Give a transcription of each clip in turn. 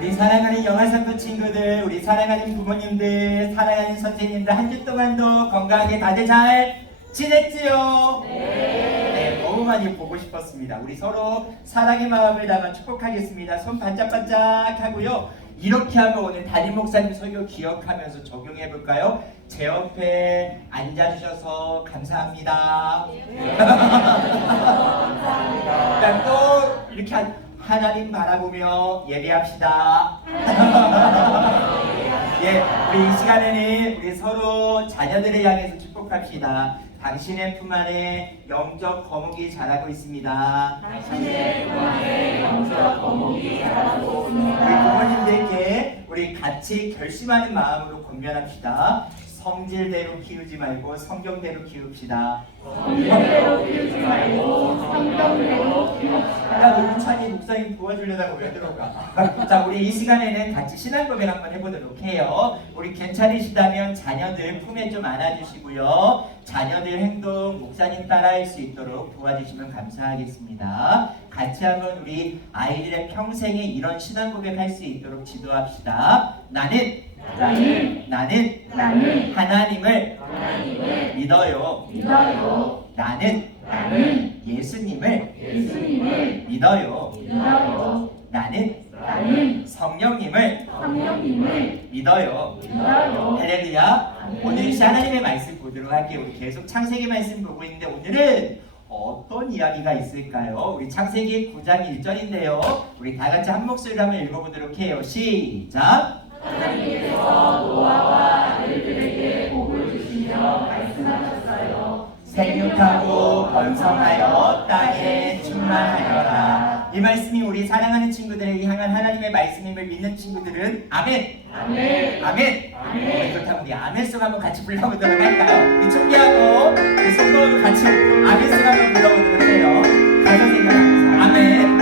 우리 사랑하는 영화상도 친구들, 우리 사랑하는 부모님들, 사랑하는 선생님들 한 주 동안도 건강하게 다들 잘 지냈지요? 네, 너무 많이 보고 싶었습니다. 우리 서로 사랑의 마음을 담아 축복하겠습니다. 손 반짝반짝 하고요. 이렇게 하면 오늘 담임 목사님 설교 기억하면서 적용해 볼까요? 제 옆에 앉아주셔서 감사합니다. 감사합니다. 또 이렇게 하나님 바라보며 예배합시다. 예, 우리 이 시간에는 우리 서로 자녀들을 향해서 축복합시다. 당신의 품 안에 영적 거목이 자라고 있습니다. 당신의 품 안에 영적 거목이 자라고 있습니다. 우리 부모님들께 우리 같이 결심하는 마음으로 권면합시다. 성질대로 키우지 말고 성경대로 키웁시다. 성질대로 키우지 말고 성경대로 키웁시다. 야, 너 유찬이 목사님 도와주려다가 왜 들어가? 자, 우리 이 시간에는 같이 신앙 고백 한번 해보도록 해요. 우리 괜찮으시다면 자녀들 품에 좀 안아주시고요. 자녀들 행동 목사님 따라할 수 있도록 도와주시면 감사하겠습니다. 같이 한번 우리 아이들의 평생에 이런 신앙 고백할 수 있도록 지도합시다. 나는 하나님을 믿어요. 나는 예수님을 믿어요. 나는 성령님을 믿어요. 할렐루야. 오늘 이 하나님의 말씀 보도록 할게요. 우리 계속 창세기 말씀 보고 있는데 오늘은 어떤 이야기가 있을까요? 우리 창세기 9장 1절인데요. 우리 다 같이 한 목소리로 한번 읽어보도록 해요. 시작! 하나님께서 노아와 아들들에게 복을 주시며 말씀하셨어요. 생육하고 번성하여 땅에 충만하여라. 이 말씀이 우리 사랑하는 친구들에게 향한 하나님의 말씀임을 믿는 친구들은 아멘. 그렇다면 우리 아멘 송 한번 같이 불러보도록 할까요? 우리 준비하고 우리 손도 같이 아멘 송 한번 불러보도록 해요. 가서 생각하면서 아멘.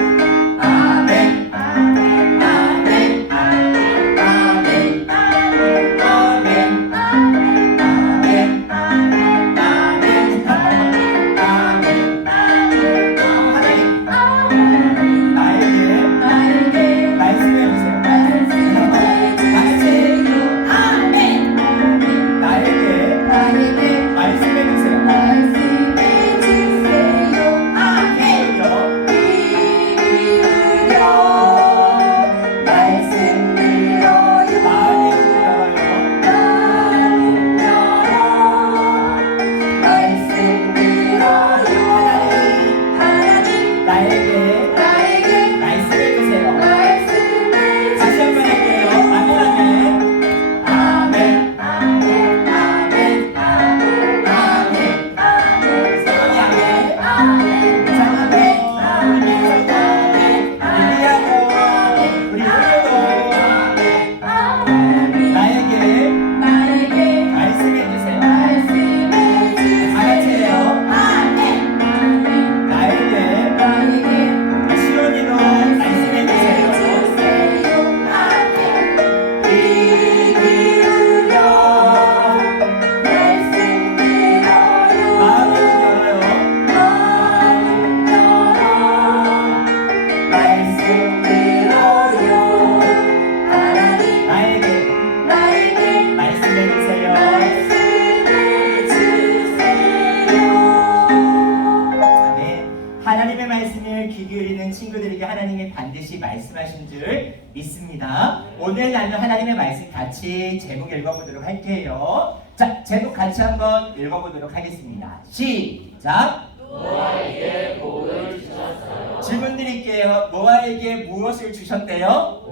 반드시 말씀하신 줄 믿습니다. 오늘 나눌 하나님의 말씀 같이 제목 읽어보도록 할게요. 자, 제목 같이 한번 읽어보도록 하겠습니다. 시작! 노아에게 복을 주셨어요. 질문 드릴게요. 노아에게 무엇을 주셨대요?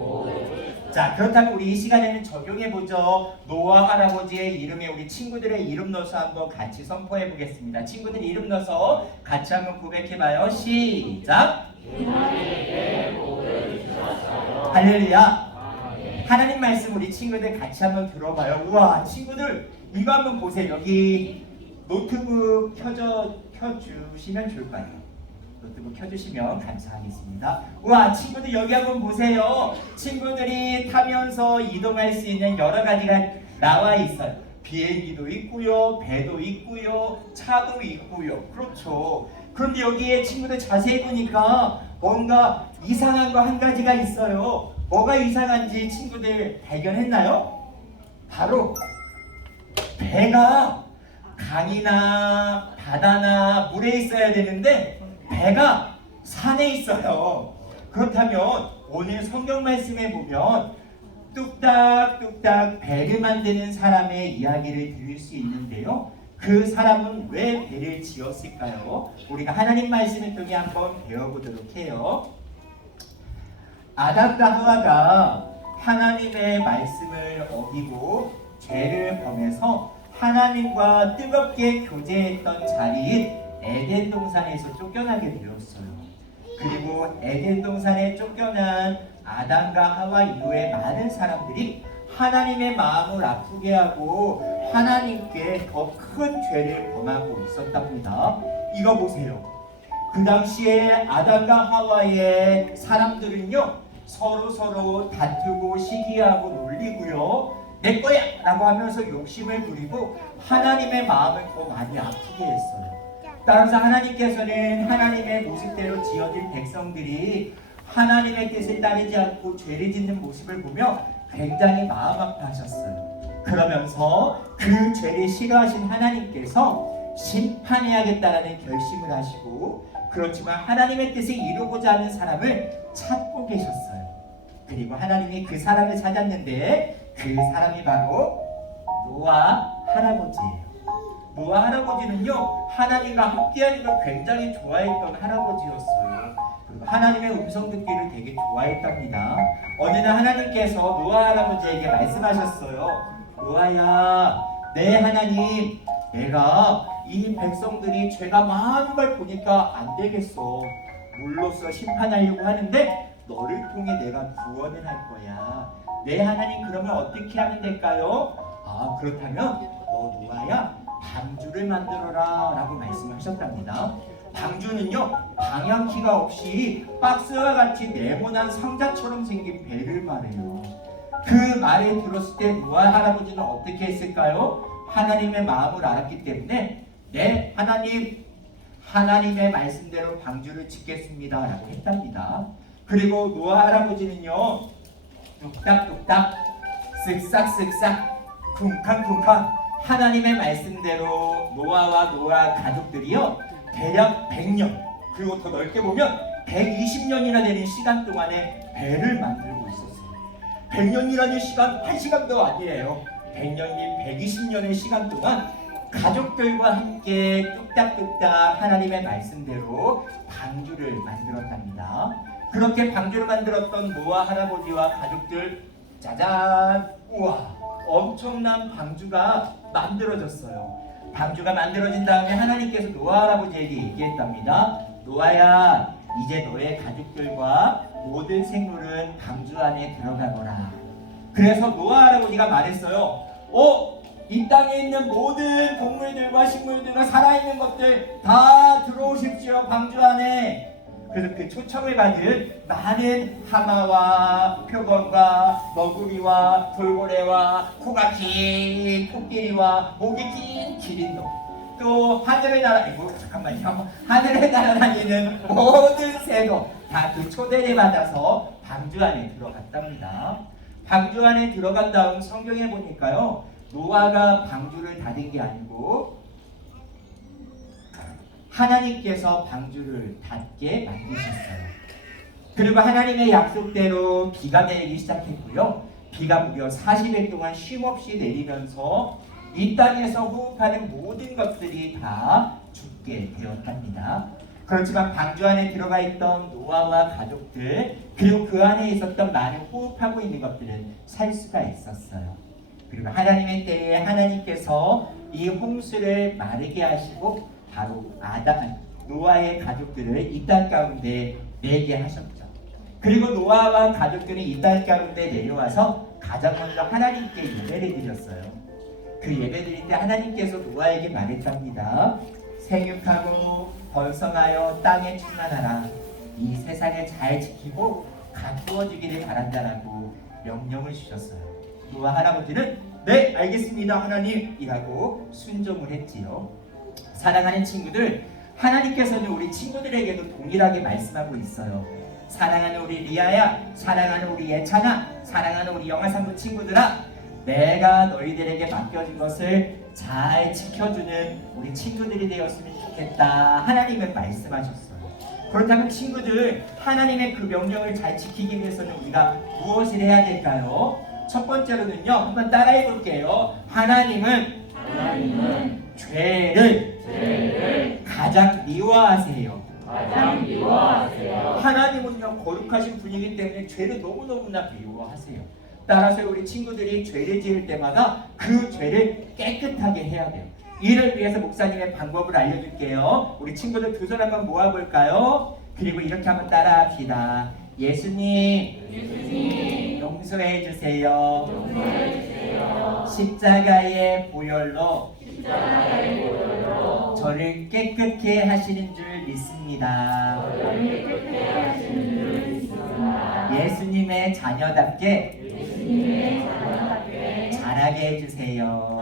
자, 그렇다면 우리 이 시간에는 적용해보죠. 노아 할아버지의 이름에 우리 친구들의 이름 넣어서 한번 같이 선포해보겠습니다. 친구들 이름 넣어서 같이 한번 고백해봐요. 시작! 노아에게 복을 주셨어요. 할렐루야. 하나님 말씀 우리 친구들 같이 한번 들어봐요. 우와, 친구들 이거 한번 보세요. 여기 노트북 켜주시면 좋을 것 같아요. 노트북 켜주시면 감사하겠습니다. 우와, 친구들 여기 한번 보세요. 친구들이 타면서 이동할 수 있는 여러 가지가 나와 있어요. 비행기도 있고요, 배도 있고요, 차도 있고요. 그렇죠. 그런데 여기에 친구들 자세히 보니까 뭔가 이상한 거 한 가지가 있어요. 뭐가 이상한지 친구들 발견했나요? 바로 배가 강이나 바다나 물에 있어야 되는데 배가 산에 있어요. 그렇다면 오늘 성경 말씀에 보면 뚝딱뚝딱 배를 만드는 사람의 이야기를 들을 수 있는데요. 그 사람은 왜 배를 지었을까요? 우리가 하나님 말씀을 통해 한번 배워보도록 해요. 아담과 하와가 하나님의 말씀을 어기고 죄를 범해서 하나님과 뜨겁게 교제했던 자리인 에덴 동산에서 쫓겨나게 되었어요. 그리고 에덴 동산에 쫓겨난 아담과 하와 이후에 많은 사람들이 하나님의 마음을 아프게 하고 하나님께 더 큰 죄를 범하고 있었답니다. 이거 보세요. 그 당시에 아담과 하와의 사람들은요, 서로 다투고 시기하고 놀리고요, 내 거야! 라고 하면서 욕심을 부리고 하나님의 마음을 더 많이 아프게 했어요. 따라서 하나님께서는 하나님의 모습대로 지어진 백성들이 하나님의 뜻을 따르지 않고 죄를 짓는 모습을 보며 굉장히 마음 아파하셨어요. 그러면서 그 죄를 싫어하신 하나님께서 심판해야겠다라는 결심을 하시고, 그렇지만 하나님의 뜻을 이루고자 하는 사람을 찾고 계셨어요. 그리고 하나님이 그 사람을 찾았는데 그 사람이 바로 노아 할아버지예요. 노아 할아버지는요, 하나님과 함께하는 걸 굉장히 좋아했던 할아버지였어요. 그리고 하나님의 음성 듣기를 되게 좋아했답니다. 어느 날 하나님께서 노아 할아버지에게 말씀하셨어요. 노아야, 내 하나님, 내가 이 백성들이 죄가 많은 걸 보니까 안 되겠어. 물로써 심판하려고 하는데 너를 통해 내가 구원을 할 거야. 내 하나님, 그러면 어떻게 하면 될까요? 아, 그렇다면 너 노아야, 방주를 만들어라 라고 말씀하셨답니다. 방주는요, 방향키가 없이 박스와 같이 네모난 상자처럼 생긴 배를 말해요. 그 말을 들었을 때 노아 할아버지는 어떻게 했을까요? 하나님의 마음을 알았기 때문에 네, 하나님, 하나님의 말씀대로 방주를 짓겠습니다 라고 했답니다. 그리고 노아 할아버지는요, 뚝딱뚝딱, 쓱싹쓱싹, 쿵쾅쿵쾅 하나님의 말씀대로 노아와 노아 가족들이요, 대략 100년, 그리고 더 넓게 보면 120년이나 되는 시간 동안에 배를 만들고 있었어요. 100년이라는 시간, 한 시간도 아니에요. 100년이 120년의 시간 동안 가족들과 함께 뚝딱뚝딱 하나님의 말씀대로 방주를 만들었답니다. 그렇게 방주를 만들었던 노아 할아버지와 가족들, 짜잔! 우와! 엄청난 방주가 만들어졌어요. 방주가 만들어진 다음에 하나님께서 노아 할아버지에게 얘기했답니다. 노아야, 이제 너의 가족들과 모든 생물은 방주 안에 들어가거라. 그래서 노아 할아버지가 말했어요. 이 땅에 있는 모든 동물들과 식물들과 살아있는 것들 다 들어오십시오, 방주 안에. 그래서 그 초청을 받은 많은 하마와 표범과 너구리와 돌고래와 코가 긴 코끼리와 목이 긴 기린도, 또 하늘에 하늘에 날아다니는 모든 새도 다 그 초대를 받아서 방주 안에 들어갔답니다. 방주 안에 들어간 다음 성경에 보니까요, 노아가 방주를 닫은 게 아니고 하나님께서 방주를 닫게 만드셨어요. 그리고 하나님의 약속대로 비가 내리기 시작했고요. 비가 무려 40일 동안 쉼없이 내리면서 이 땅에서 호흡하는 모든 것들이 다 죽게 되었답니다. 그렇지만 방주 안에 들어가 있던 노아와 가족들, 그리고 그 안에 있었던 많은 호흡하고 있는 것들은 살 수가 있었어요. 그리고 하나님의 때에 하나님께서 이 홍수를 마르게 하시고 바로 노아의 가족들을 이 땅 가운데 내게 하셨죠. 그리고 노아와 가족들이 이 땅 가운데 내려와서 가장 먼저 하나님께 예배를 드렸어요. 그 예배 드릴 때 하나님께서 노아에게 말했답니다. 생육하고 번성하여 땅에 충만하라. 이 세상을 잘 지키고 가꾸어주기를 바란다라고 명령을 주셨어요. 노아 할아버지는 네, 알겠습니다 하나님이라고 순종을 했지요. 사랑하는 친구들, 하나님께서는 우리 친구들에게도 동일하게 말씀하고 있어요. 사랑하는 우리 리아야, 사랑하는 우리 예찬아, 사랑하는 우리 영아산부 친구들아, 내가 너희들에게 맡겨진 것을 잘 지켜주는 우리 친구들이 되었으면 좋겠다. 하나님은 말씀하셨어요. 그렇다면 친구들, 하나님의 그 명령을 잘 지키기 위해서는 우리가 무엇을 해야 될까요? 첫 번째로는요, 한번 따라해 볼게요. 하나님은 죄를 가장 미워하세요. 하나님은요, 거룩하신 분이기 때문에 죄를 너무너무나 미워하세요. 따라서 우리 친구들이 죄를 지을 때마다 그 죄를 깨끗하게 해야 돼요. 이를 위해서 목사님의 방법을 알려줄게요. 우리 친구들 두 손 한번 모아볼까요? 그리고 이렇게 한번 따라합시다. 예수님 용서해 주세요. 십자가의 보혈로 저를 깨끗게 하시는 줄 믿습니다. 예수님의 자녀답게 자라게 해주세요.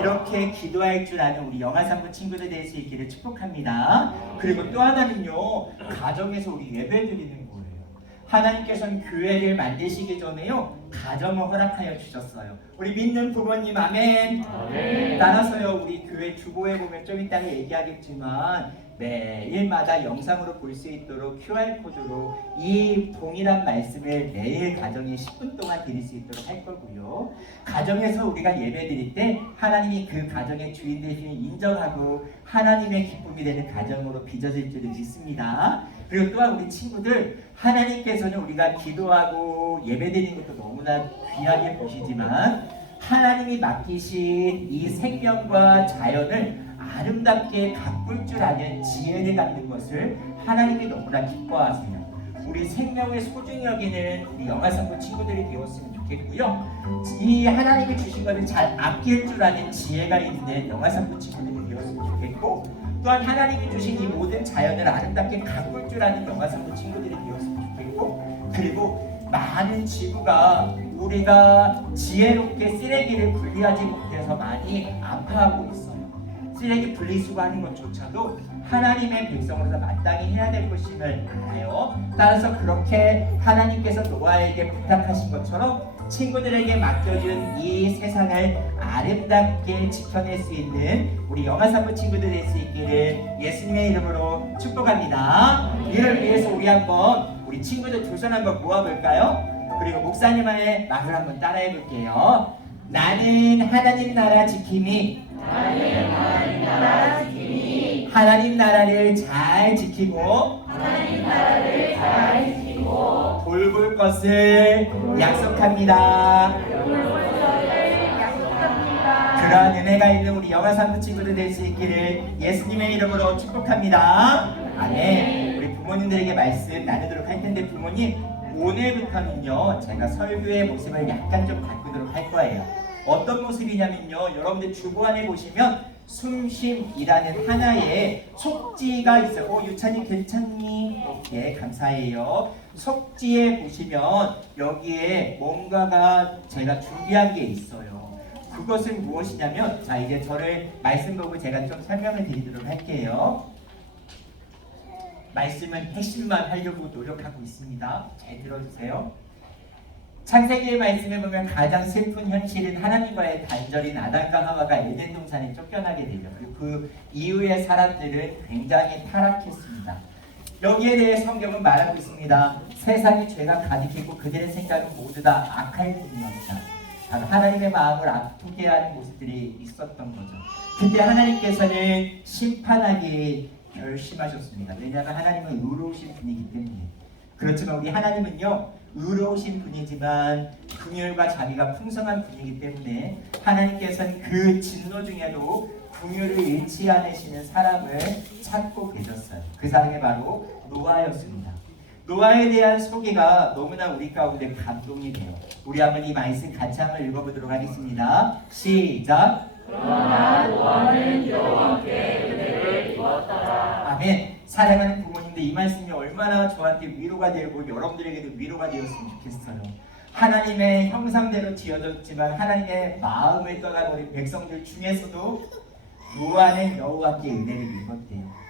이렇게 기도할 줄 아는 우리 영아산부 친구들 될 수 있기를 축복합니다. 그리고 또 하나는요, 가정에서 우리 예배 드리는 거예요. 하나님께서는 교회를 만드시기 전에요, 가정을 허락하여 주셨어요. 우리 믿는 부모님, 아멘. 따라서요, 우리 교회 주보에 보면 좀 이따가 얘기하겠지만 매일마다 영상으로 볼 수 있도록 QR코드로 이 동일한 말씀을 매일 가정에 10분 동안 드릴 수 있도록 할 거고요. 가정에서 우리가 예배 드릴 때 하나님이 그 가정의 주인 되심을 인정하고 하나님의 기쁨이 되는 가정으로 빚어질 줄을 믿습니다. 그리고 또한 우리 친구들, 하나님께서는 우리가 기도하고 예배 드리는 것도 너무나 귀하게 보시지만 하나님이 맡기신 이 생명과 자연을 아름답게 가꿀 줄 아는 지혜를 갖는 것을 하나님이 너무나 기뻐하세요. 우리 생명을 소중히 여기는 우리 영아산부 친구들이 되었으면 좋겠고요. 이 하나님이 주신 것을 잘 아낄 줄 아는 지혜가 있는 영아산부 친구들이 되었으면 좋겠고, 또한 하나님이 주신 이 모든 자연을 아름답게 가꿀 줄 아는 영아산부 친구들이 되었으면 좋겠고, 그리고 많은 지구가 우리가 지혜롭게 쓰레기를 분리하지 못해서 많이 아파하고 있어요. 쓰레기 분리수거하는 것조차도 하나님의 백성으로서 마땅히 해야 될 것임을 알아요. 따라서 그렇게 하나님께서 노아에게 부탁하신 것처럼 친구들에게 맡겨준 이 세상을 아름답게 지켜낼 수 있는 우리 영아산부 친구들 될 수 있기를 예수님의 이름으로 축복합니다. 이를 위해서 우리 한번 우리 친구들 두 손 한번 모아볼까요? 그리고 목사님의 말을 한번 따라해 볼게요. 나는 하나님 나라 지킴이 하나님 나라를 잘 지키고 돌볼 것을 약속합니다. 그러한 은혜가 있는 우리 영아산부 친구들 될 수 있기를 예수님의 이름으로 축복합니다. 아멘. 우리 부모님들에게 말씀 나누도록 할 텐데, 부모님, 오늘부터는요, 제가 설교의 모습을 약간 좀 바꾸도록 할 거예요. 어떤 모습이냐면요, 여러분들 주보 안에 보시면 숨쉼이라는 하나의 속지가 있어요. 유찬이 괜찮니? 예, 감사해요. 속지에 보시면 여기에 뭔가가 제가 준비한 게 있어요. 그것은 무엇이냐면, 자, 이제 저를 말씀 보고 제가 좀 설명을 드리도록 할게요. 말씀은 핵심만 하려고 노력하고 있습니다. 잘 들어주세요. 창세기의 말씀에 보면 가장 슬픈 현실은 하나님과의 단절인 아담과 하와가 에덴 동산에 쫓겨나게 되죠. 그리고 그 이후의 사람들은 굉장히 타락했습니다. 여기에 대해 성경은 말하고 있습니다. 세상이 죄가 가득했고 그들의 생각은 모두 다 악할 뿐이었다. 바로 하나님의 마음을 아프게 하는 모습들이 있었던 거죠. 그때 하나님께서는 심판하기 결심하셨습니다. 왜냐하면 하나님은 의로우신 분이기 때문에. 그렇지만 우리 하나님은요, 의로우신 분이지만 긍휼과 자비가 풍성한 분이기 때문에 하나님께서는 그 진노 중에도 긍휼을 잃지 않으시는 사람을 찾고 계셨어요. 그 사람이 바로 노아였습니다. 노아에 대한 소개가 너무나 우리 가운데 감동이 돼요. 우리 한번 이 말씀 같이 한번 읽어보도록 하겠습니다. 시작. 그러나 노아는 여호와께 은혜를 입었더라. 아멘. 사랑하는 부모님들, 이 말씀이 얼마나 저한테 위로가 되고 여러분들에게도 위로가 되었으면 좋겠어요. 하나님의 형상대로 지어졌지만 하나님의 마음을 떠나버린 백성들 중에서도 노아는 여호와께 은혜를 입었대요.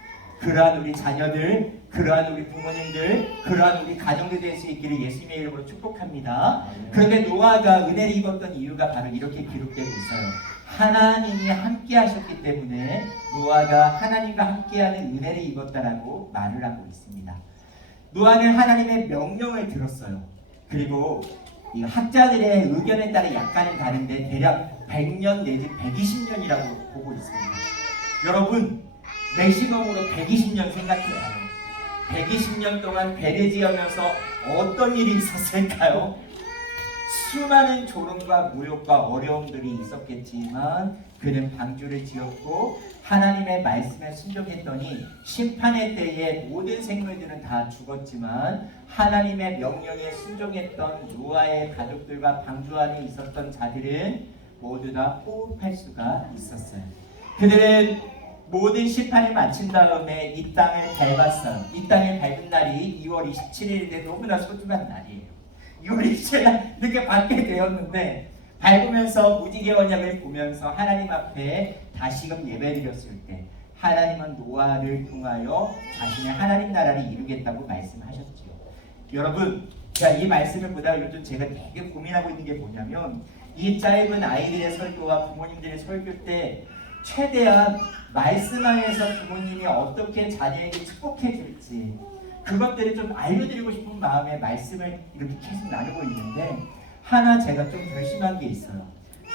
그러한 우리 자녀들, 그러한 우리 부모님들, 그러한 우리 가정들 될 수 있기를 예수님의 이름으로 축복합니다. 그런데 노아가 은혜를 입었던 이유가 바로 이렇게 기록되고 있어요. 하나님이 함께 하셨기 때문에 노아가 하나님과 함께하는 은혜를 입었다라고 말을 하고 있습니다. 노아는 하나님의 명령을 들었어요. 그리고 이 학자들의 의견에 따라 약간은 다른데 대략 100년 내지 120년이라고 보고 있습니다. 여러분, 맥시멈으로 120년 생각해봐요. 120년 동안 배를 지으면서 어떤 일이 있었을까요? 수많은 조롱과 모욕과 어려움들이 있었겠지만 그는 방주를 지었고 하나님의 말씀에 순종했더니 심판의 때에 모든 생물들은 다 죽었지만 하나님의 명령에 순종했던 노아의 가족들과 방주 안에 있었던 자들은 모두 다 호흡할 수가 있었어요. 그들은 모든 심판을 마친 다음에 이 땅을 밟았어요. 이 땅을 밟은 날이 2월 27일인데 너무나 소중한 날이에요. 2월 27일 늦게 밟게 되었는데 밟으면서 무지개 언약을 보면서 하나님 앞에 다시금 예배드렸을 때 하나님은 노아를 통하여 자신의 하나님 나라를 이루겠다고 말씀하셨죠. 여러분, 제가 이 말씀을 보다가 요즘 제가 되게 고민하고 있는 게 뭐냐면 이 짧은 아이들의 설교와 부모님들의 설교 때 최대한 말씀 안에서 부모님이 어떻게 자녀에게 축복해 줄지 그것들을 좀 알려드리고 싶은 마음에 말씀을 이렇게 계속 나누고 있는데 하나 제가 좀 결심한 게 있어요.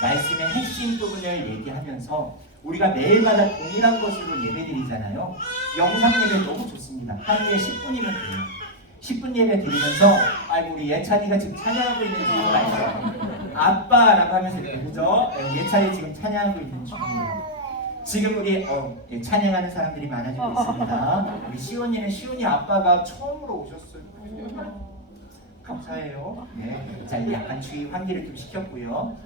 말씀의 핵심 부분을 얘기하면서 우리가 매일마다 동일한 것으로 예배드리잖아요. 영상 예배 너무 좋습니다. 하루에 10분이면 돼요. 10분 예배 드리면서 아이고 우리 예찬이가 지금 찬양하고 있는 중인 거 알죠? 아빠라고 하면서 그죠? 예찬이 지금 찬양하고 있는 중이에요. 지금 우리 찬양하는 사람들이 많아지고 있습니다. 우리 시온이는 시온이 아빠가 처음으로 오셨어요. 감사해요. 네. 자, 약간 주의 환기를 좀 시켰고요.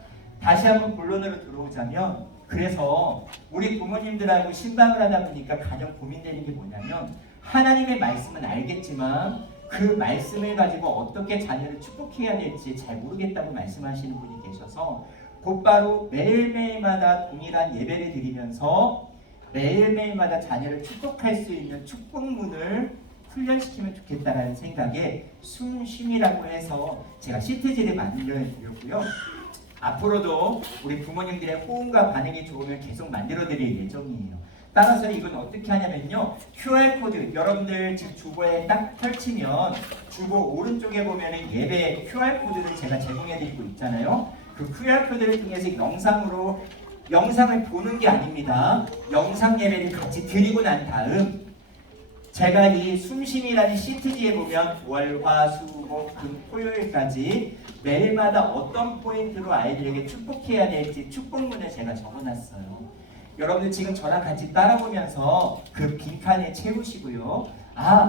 다시 한번 본론으로 들어오자면 그래서 우리 부모님들하고 신방을 하다 보니까 가장 고민되는 게 뭐냐면 하나님의 말씀은 알겠지만 그 말씀을 가지고 어떻게 자녀를 축복해야 될지 잘 모르겠다고 말씀하시는 분이 계셔서 곧바로 매일매일마다 동일한 예배를 드리면서 매일매일마다 자녀를 축복할 수 있는 축복문을 훈련시키면 좋겠다라는 생각에 숨쉼이라고 해서 제가 시트지를 만들어드렸고요. 앞으로도 우리 부모님들의 호응과 반응이 좋으면 계속 만들어드릴 예정이에요. 따라서 이건 어떻게 하냐면요. QR코드 여러분들 지금 주보에 딱 펼치면 주보 오른쪽에 보면은 예배 QR코드를 제가 제공해드리고 있잖아요. 그 QR코드를 통해서 영상을 보는 게 아닙니다. 영상 예배를 같이 드리고 난 다음 제가 이 숨심이라는 시트지에 보면 월, 화, 수, 목, 금, 토요일까지 매일마다 어떤 포인트로 아이들에게 축복해야 될지 축복문을 제가 적어놨어요. 여러분들 지금 저랑 같이 따라보면서 그 빈칸에 채우시고요. 아,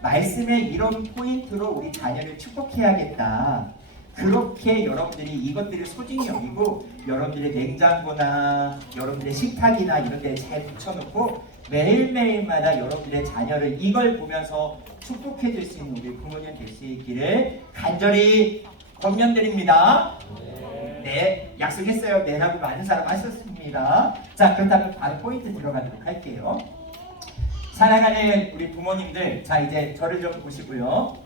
말씀에 이런 포인트로 우리 자녀를 축복해야겠다. 그렇게 여러분들이 이것들을 소중히 여기고 여러분들의 냉장고나 여러분들의 식탁이나 이런 데에 잘 붙여놓고 매일매일마다 여러분들의 자녀를 이걸 보면서 축복해 줄 수 있는 우리 부모님 될 수 있기를 간절히 권면드립니다. 네, 약속했어요. 네라고 많은 사람 하셨습니다. 자, 그렇다면 바로 포인트 들어가도록 할게요. 사랑하는 우리 부모님들, 자 이제 저를 좀 보시고요.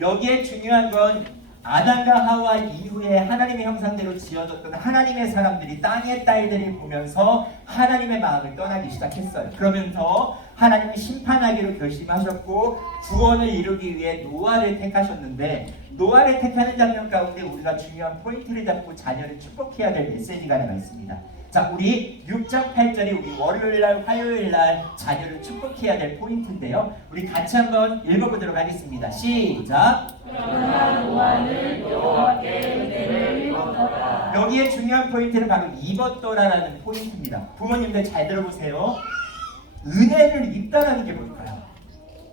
여기에 중요한 건 아담과 하와 이후에 하나님의 형상대로 지어졌던 하나님의 사람들이 땅의 딸들을 보면서 하나님의 마음을 떠나기 시작했어요. 그러면서 하나님은 심판하기로 결심하셨고 구원을 이루기 위해 노아를 택하셨는데 노아를 택하는 장면 가운데 우리가 중요한 포인트를 잡고 자녀를 축복해야 될 메시지가 하나 있습니다. 자, 우리 6장 8절이 우리 월요일날 화요일날 자녀를 축복해야 될 포인트인데요. 우리 같이 한번 읽어보도록 하겠습니다. 시작. 그러나 노아는 여호와께 은혜를 입었더라. 여기에 중요한 포인트는 바로 입었더라라는 포인트입니다. 부모님들 잘 들어보세요. 은혜를 입다라는 게 뭘까요?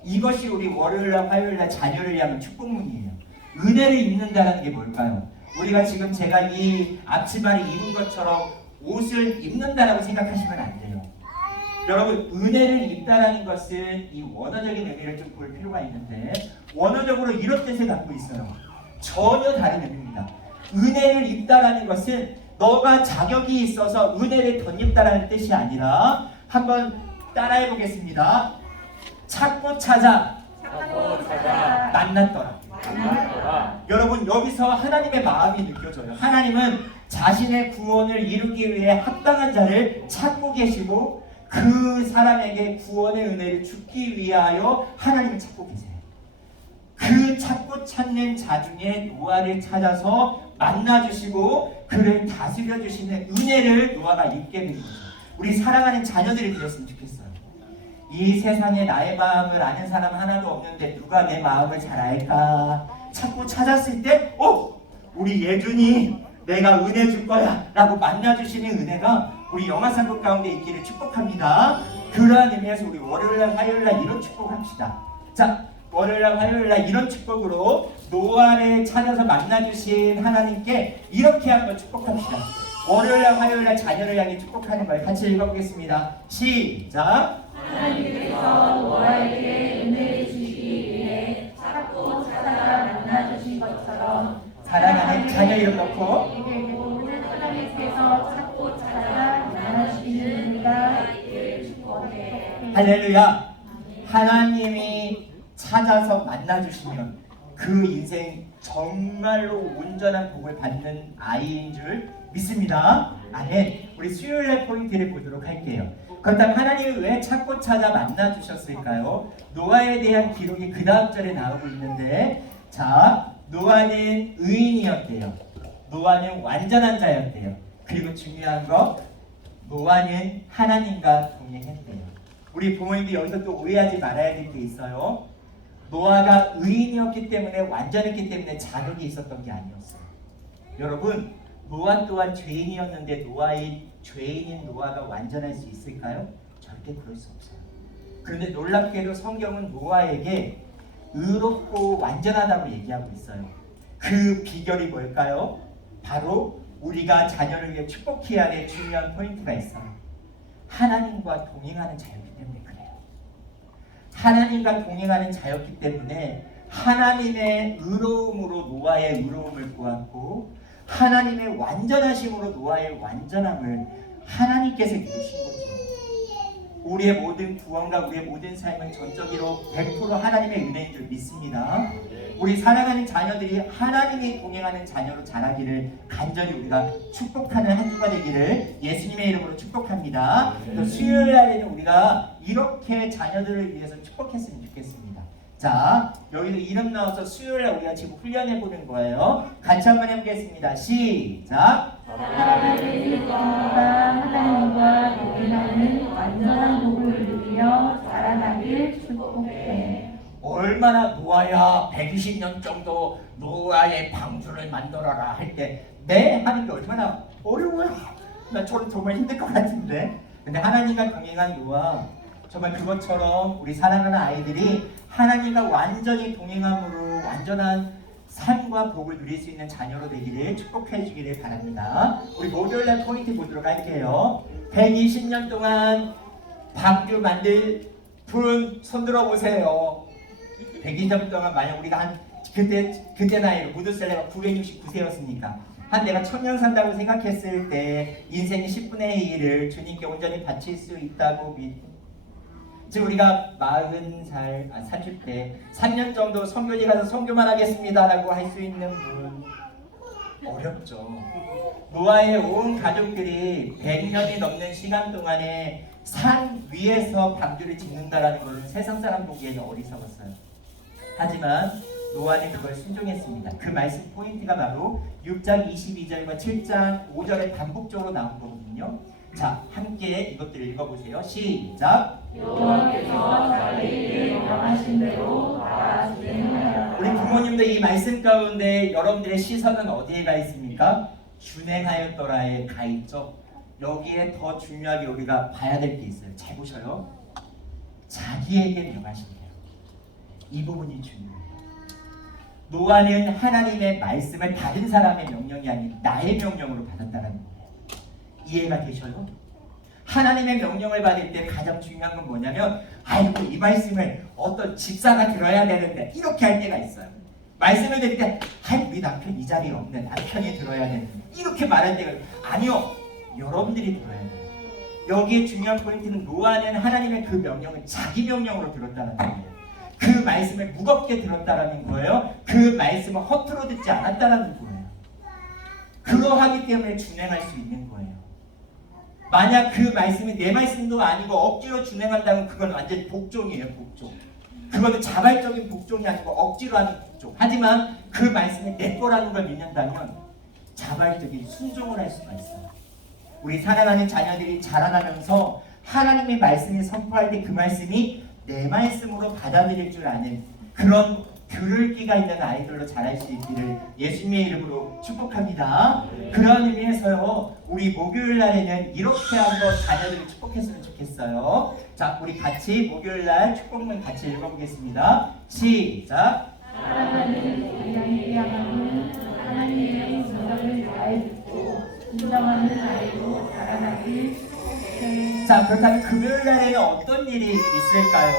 이것이 우리 월요일날 화요일날 자녀를 위한 축복문이에요. 은혜를 입는다라는 게 뭘까요? 우리가 지금 제가 이 앞치마를 입은 것처럼 옷을 입는다라고 생각하시면 안 돼요. 여러분, 은혜를 입다라는 것은 이 원어적인 의미를 좀 볼 필요가 있는데 원어적으로 이런 뜻을 갖고 있어요. 전혀 다른 의미입니다. 은혜를 입다라는 것은 너가 자격이 있어서 은혜를 덧입다라는 뜻이 아니라 한번 따라해 보겠습니다. 찾고 찾아 찾고 찾아 만났더라. 만났더라. 여러분 여기서 하나님의 마음이 느껴져요. 하나님은 자신의 구원을 이루기 위해 합당한 자를 찾고 계시고 그 사람에게 구원의 은혜를 주기 위하여 하나님을 찾고 계세요. 그 찾고 찾는 자 중에 노아를 찾아서 만나주시고 그를 다스려주시는 은혜를 노아가 입게 된 거죠. 우리 사랑하는 자녀들이 되었으면 좋겠어요. 이 세상에 나의 마음을 아는 사람 하나도 없는데 누가 내 마음을 잘 알까? 찾고 찾았을 때 우리 예준이 내가 은혜 줄 거야 라고 만나주시는 은혜가 우리 영화상국 가운데 있기를 축복합니다. 그러한 의미에서 우리 월요일날 화요일날 이런 축복합시다. 자, 월요일날 화요일날 이런 축복으로 노아를 찾아서 만나주신 하나님께 이렇게 한번 축복합시다. 월요일날 화요일날 자녀를 향해 축복하는 거예요. 같이 읽어보겠습니다. 시작. 하나님께서 노아에게 은혜를 주시기 위해 찾고 찾아 만나주신 것처럼 사랑하는 자녀 이름 넣고 하나님께서 찾고 찾아 만나주시는 은혜가 있기를 축복해. 할렐루야. 하나님이 찾아서 만나주시면 그 인생 정말로 온전한 복을 받는 아이인 줄 믿습니다. 아멘. 우리 수요일날 포인트를 보도록 할게요. 그렇다면 하나님이 왜 찾고 찾아 만나주셨을까요? 노아에 대한 기록이 그 다음 절에 나오고 있는데, 자, 노아는 의인이었대요. 노아는 완전한 자였대요. 그리고 중요한 거, 노아는 하나님과 동행했대요. 우리 부모님도 여기서 또 오해하지 말아야 될 게 있어요. 노아가 의인이었기 때문에 완전했기 때문에 자격이 있었던 게 아니었어요. 여러분, 노아 또한 죄인이었는데 노아의 죄인인 노아가 완전할 수 있을까요? 절대 그럴 수 없어요. 그런데 놀랍게도 성경은 노아에게 의롭고 완전하다고 얘기하고 있어요. 그 비결이 뭘까요? 바로 우리가 자녀를 위해 축복해야 할 중요한 포인트가 있어요. 하나님과 동행하는 자였기 때문에 그래요. 하나님과 동행하는 자였기 때문에 하나님의 의로움으로 노아의 의로움을 보았고 하나님의 완전하심으로 노아의 완전함을 하나님께서 이루신 거죠. 우리의 모든 구원과 우리의 모든 삶은 전적으로 100% 하나님의 은혜인 줄 믿습니다. 우리 사랑하는 자녀들이 하나님이 동행하는 자녀로 자라기를 간절히 우리가 축복하는 한 주가 되기를 예수님의 이름으로 축복합니다. 또 수요일 날에는 우리가 이렇게 자녀들을 위해서 축복했으면 좋겠습니다. 자, 여기도 이름 나와서 수요일 날 우리가 지금 훈련해 보는 거예요. 같이 한번 해보겠습니다. 시작. 하나님과 동행하는 완전한 복을 누리며 자라나길 축복해. 얼마나 노아야 120년 정도 노아의 방주를 만들어라 할 때 네? 하는 게 얼마나 어려워요. 나 저는 정말 힘들 것 같은데. 근데 하나님과 동행한 노아 정말 그것처럼 우리 사랑하는 아이들이 하나님과 완전히 동행함으로 완전한 삶과 복을 누릴 수 있는 자녀로 되기를 축복해 주기를 바랍니다. 우리 목요일날 포인트 보도록 할게요. 120년 동안 방주 만들 분 손들어 보세요. 120년 동안 만약 우리가 한 그때 나이로 무드셀레가 969세였으니까 한 내가 천년 산다고 생각했을 때 인생의 10분의 1을 주님께 온전히 바칠 수 있다고 지금 우리가 40살, 30대 3년 정도 선교지 가서 선교만 하겠습니다 라고 할 수 있는 분 어렵죠. 노아의 온 가족들이 100년이 넘는 시간 동안에 산 위에서 방주를 짓는다라는 것은 세상 사람 보기에는 어리석었어요. 하지만 노아는 그걸 순종했습니다. 그 말씀 포인트가 바로 6장 22절과 7장 5절에 반복적으로 나온 거거든요. 자, 함께 이것들을 읽어보세요. 시작. 여호와께서 자기에게 명하신 대로 다 진행하여. 우리 부모님들 이 말씀 가운데 여러분들의 시선은 어디에 가 있습니까? 준행하였더라에 가 있죠. 여기에 더 중요하게 우리가 봐야 될 게 있어요. 잘 보셔요. 자기에게 명하신대요. 이 부분이 중요해요. 노아는 하나님의 말씀을 다른 사람의 명령이 아닌 나의 명령으로 받았다는 거예요. 이해가 되셔요? 하나님의 명령을 받을 때 가장 중요한 건 뭐냐면 아이고 이 말씀을 어떤 집사가 들어야 되는데 이렇게 할 때가 있어요. 말씀을 들을 때 아이 우리 남편 이 자리에 없네 남편이 들어야 되는데 이렇게 말할 때가 아니요. 여러분들이 들어야 돼요. 여기에 중요한 포인트는 노아는 하나님의 그 명령을 자기 명령으로 들었다는 거예요. 그 말씀을 무겁게 들었다는 거예요. 그 말씀을 허투루 듣지 않았다는 거예요. 그러하기 때문에 준행할 수 있는 거예요. 만약 그 말씀이 내 말씀도 아니고 억지로 준행한다면 그건 완전히 복종이에요. 복종. 그거는 자발적인 복종이 아니고 억지로 하는 복종. 하지만 그 말씀이 내 거라는 걸 믿는다면 자발적인 순종을 할 수가 있어요. 우리 사랑하는 자녀들이 자라나면서 하나님의 말씀을 선포할 때 그 말씀이 내 말씀으로 받아들일 줄 아는 그런 들을 귀가 있는 아이들로 자랄 수 있기를 예수님의 이름으로 축복합니다. 그런 의미에서요, 우리 목요일 날에는 이렇게 한번 자녀들을 축복했으면 좋겠어요. 자, 우리 같이 목요일 날 축복문 같이 읽어보겠습니다. 시작. 사랑하는 가장에게 하나는 하나님의 성경을 잘 듣고 순종하는 아이로 자라나길 축복해. 자, 그렇다면 금요일 날에는 어떤 일이 있을까요?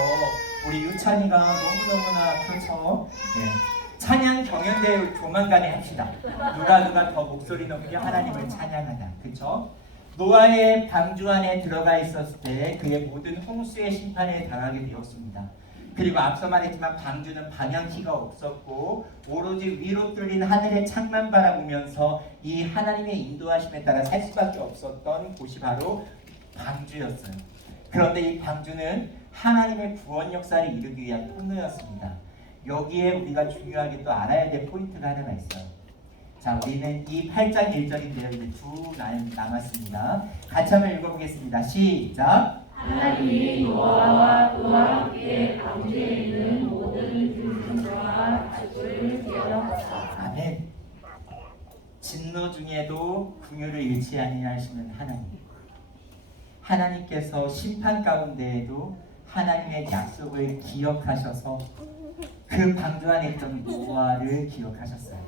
우리 유찬이가 너무너무나 그렇죠. 네. 찬양 경연대회 조만간에 합시다. 누가 더 목소리 높게 하나님을 찬양하자. 그렇죠? 노아의 방주 안에 들어가 있었을 때 그의 모든 홍수의 심판에 당하게 되었습니다. 그리고 앞서 말했지만 방주는 방향키가 없었고 오로지 위로 뚫린 하늘의 창만 바라보면서 이 하나님의 인도하심에 따라 살 수밖에 없었던 곳이 바로 방주였어요. 그런데 이 방주는 하나님의 구원 역사를 이루기 위한 통로였습니다. 여기에 우리가 중요하게 또 알아야 될 포인트가 하나가 있어요. 자, 우리는 이 8장 1절인데요. 이제 두 날 남았습니다. 같이 한번 읽어보겠습니다. 시작. 하나님이 노아와 그와 함께 방주에 있는 모든 짐승과 가축을 기억하사. 아멘. 진노 중에도 긍휼을 잃지 아니하시는 하나님. 하나님께서 심판 가운데에도 하나님의 약속을 기억하셔서 그 방주 안에 있던 노아를 기억하셨어요.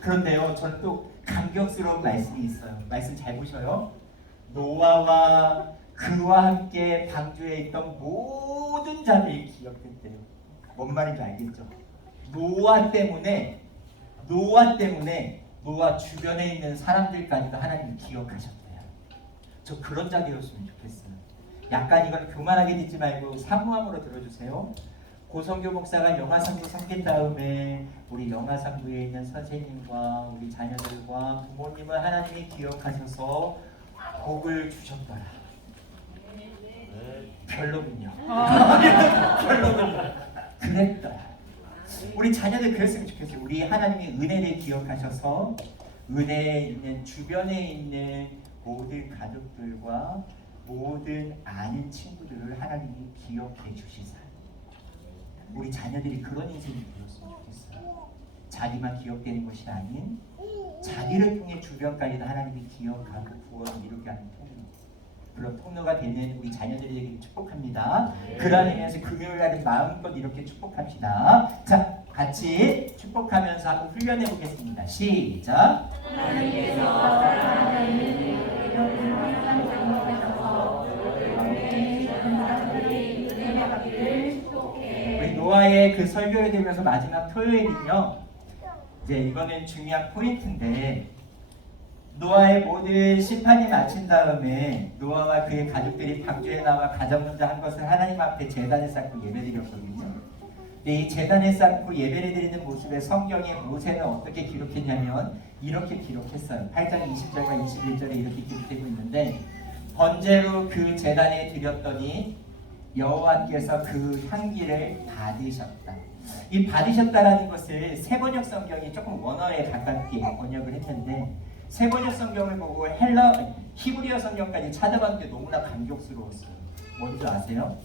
그런데요, 저는 또 감격스러운 말씀이 있어요. 말씀 잘 보셔요. 노아와 그와 함께 방주에 있던 모든 자들이 기억됐대요. 뭔 말인지 알겠죠? 노아 때문에 노아 주변에 있는 사람들까지도 하나님이 기억하셨대요. 저 그런 자 되었으면 좋겠어요. 약간 이걸 교만하게 듣지 말고 사모함으로 들어주세요. 고성교 목사가 영화상부 섬긴 다음에 우리 영화상부에 있는 선생님과 우리 자녀들과 부모님을 하나님이 기억하셔서 복을 주셨더라. 별로군요. 별로군요. 그랬더라. 우리 자녀들 그랬으면 좋겠어요. 우리 하나님이 은혜를 기억하셔서 은혜에 있는 주변에 있는 모든 가족들과 모든 아는 친구들을 하나님이 기억해 주시사. 우리 자녀들이 그런 인생이 되었으면 좋겠어요. 자기만 기억되는 것이 아닌 자기를 통해 주변까지도 하나님이 기억하고 구원을 이루게 하는 통로. 그런 통로가 되는 우리 자녀들에게 축복합니다. 그런 의미에서 금요일 날은 마음껏 이렇게 축복합시다. 자, 같이 축복하면서 한번 훈련해 보겠습니다. 시작. 하나님께서 사랑하는 여러분을 항상 장목하셔서 여러분의 모든 사람들이 은혜 받기를 축복해. 우리 노아의 그 설교를 들으면서 마지막 토요일은요. 이제 이거는 중요한 포인트인데 노아의 모든 심판이 마친 다음에 노아와 그의 가족들이 방주에 나와 가장 먼저 한 것은 하나님 앞에 제단을 쌓고 예배드렸거든요. 근데 이 제단을 쌓고 예배를 드리는 모습에 성경에 모세는 어떻게 기록했냐면 이렇게 기록했어요. 8장 20절과 21절에 이렇게 기록되고 있는데 번제로 그 제단에 드렸더니 여호와께서 그 향기를 받으셨다. 이 받으셨다라는 것을 세번역 성경이 조금 원어에 가깝게 번역을 했는데 세번역 성경을 보고 히브리어 성경까지 찾아봤는데 너무나 감격스러웠어요. 뭔지 아세요?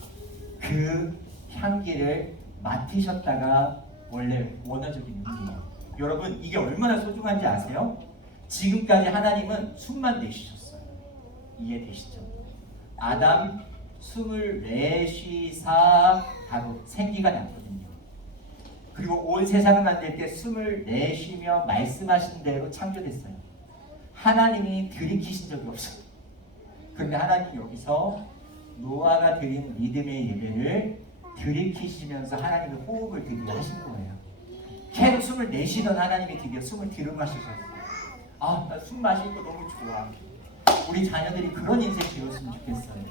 그 향기를 맡으셨다가 원래 원어적인 의미예요. 여러분 이게 얼마나 소중한지 아세요? 지금까지 하나님은 숨만 내쉬셨어요. 이해되시죠? 아담 숨을 내쉬사 바로 생기가 났거든요. 그리고 온 세상을 만들 때 숨을 내쉬며 말씀하신 대로 창조됐어요. 하나님이 들이키신 적이 없어요. 그런데 하나님 여기서 노아가 드린 믿음의 예배를 들이키시면서 하나님의 호흡을 드디어 하신 거예요. 계속 숨을 내쉬던 하나님이 드디어 숨을 들이마셔서 나 숨 마시는 거 너무 좋아. 우리 자녀들이 그런 인생 되었으면 좋겠어요.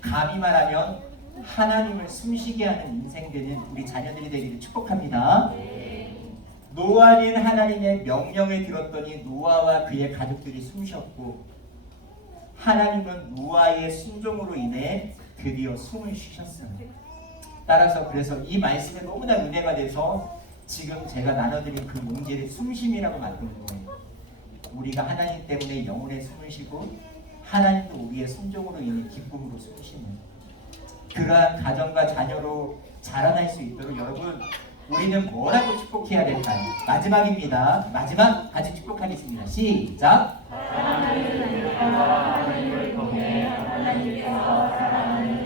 감히 말하면 하나님을 숨쉬게 하는 인생 되는 우리 자녀들이 되기를 축복합니다. 노아는 하나님의 명령을 들었더니 노아와 그의 가족들이 숨쉬었고, 하나님은 노아의 순종으로 인해 드디어 숨을 쉬셨어요. 따라서 그래서 이 말씀에 너무나 은혜가 돼서 지금 제가 나눠드린 그 문제를 숨쉼이라고 만든 거예요. 우리가 하나님 때문에 영혼의 숨을 쉬고 하나님도 우리의 순종으로 인해 기쁨으로 숨쉬는 그러한 가정과 자녀로 자라날 수 있도록 여러분, 우리는 뭐라고 축복해야 될까요? 마지막입니다. 마지막 같이 축복하겠습니다. 시작! 사랑하는 하나님을 통해 하나님께서 사랑하는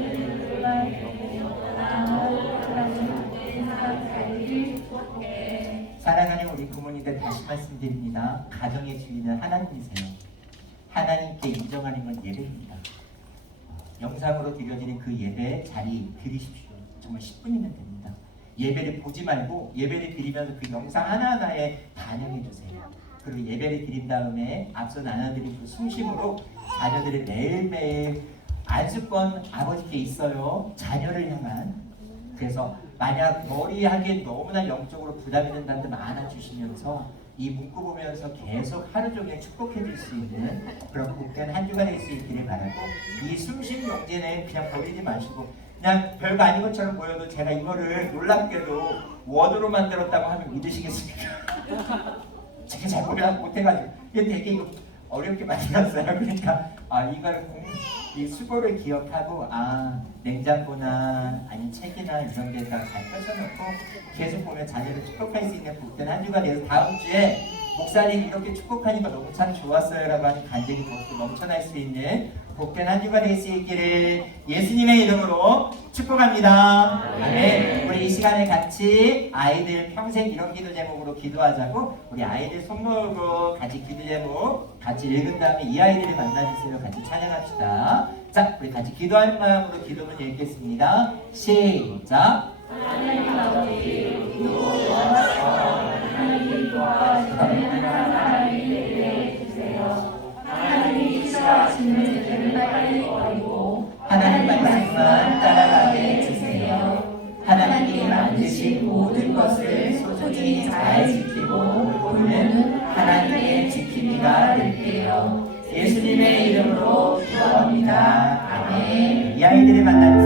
사랑하는 우리 부모님들, 다시 말씀드립니다. 가정의 주인은 하나님이세요. 하나님께 인정하는 건 예배입니다. 영상으로 드려지는 그 예배 자리 드리십시오. 정말 10분이면 됩니다. 예배를 보지 말고 예배를 드리면서 그 영상 하나하나에 반영해 주세요. 그리고 예배를 드린 다음에 앞서 나눠드린 그 숨심으로 자녀들의 매일매일 안수권 아버지께 있어요. 자녀를 향한. 그래서 만약 머리하기엔 너무나 영적으로 부담이 된다는데 안아주시면서 이 문구 보면서 계속 하루 종일 축복해 줄 수 있는 그런 복된 한 주가 될 수 있기를 바라고, 이 숨쉬는 용제는 그냥 버리지 마시고 그냥 별거 아닌 것처럼 보여도 제가 이거를 놀랍게도 워드로 만들었다고 하면 믿으시겠습니까? 제가 잘 못해가지고 이게 되게 이거 어렵게 만들었어요. 그러니까 이걸 이 수고를 기억하고 냉장고나 아니면 책이나 이런 데다가 잘 펼쳐놓고 계속 보면 자녀를 축복할 수 있는 복된 한 주가 돼서 다음 주에 목사님 이렇게 축복하니까 너무 참 좋았어요 라고 하는 간증이 더 넘쳐날 수 있는 복된 한 주가 될 수 있기를 예수님의 이름으로 축복합니다. 아멘. 우리 이 시간에 같이 아이들 평생 이런 기도 제목으로 기도하자고, 우리 아이들 손 모으고 같이 기도 제목 같이 읽은 다음에 이 아이들을 만나주세요. 같이 찬양합시다. 자, 우리 같이 기도하는 마음으로 기도문 읽겠습니다. 시작. 하나님 아버지, 기도하셔서 하나님이 도와주시는 사람이 되게 해주세요. 하나님이 싫어하시는 죄를 빨리 버리고 하나님 말씀만 따라가게 해주세요. 하나님이 만드신 모든 것을 소중히 잘 지키고 보는 하나님의 지킴이가 될게요. 예수님의 이름으로 기도합니다. 아멘. 이 아이들을 만나주세요.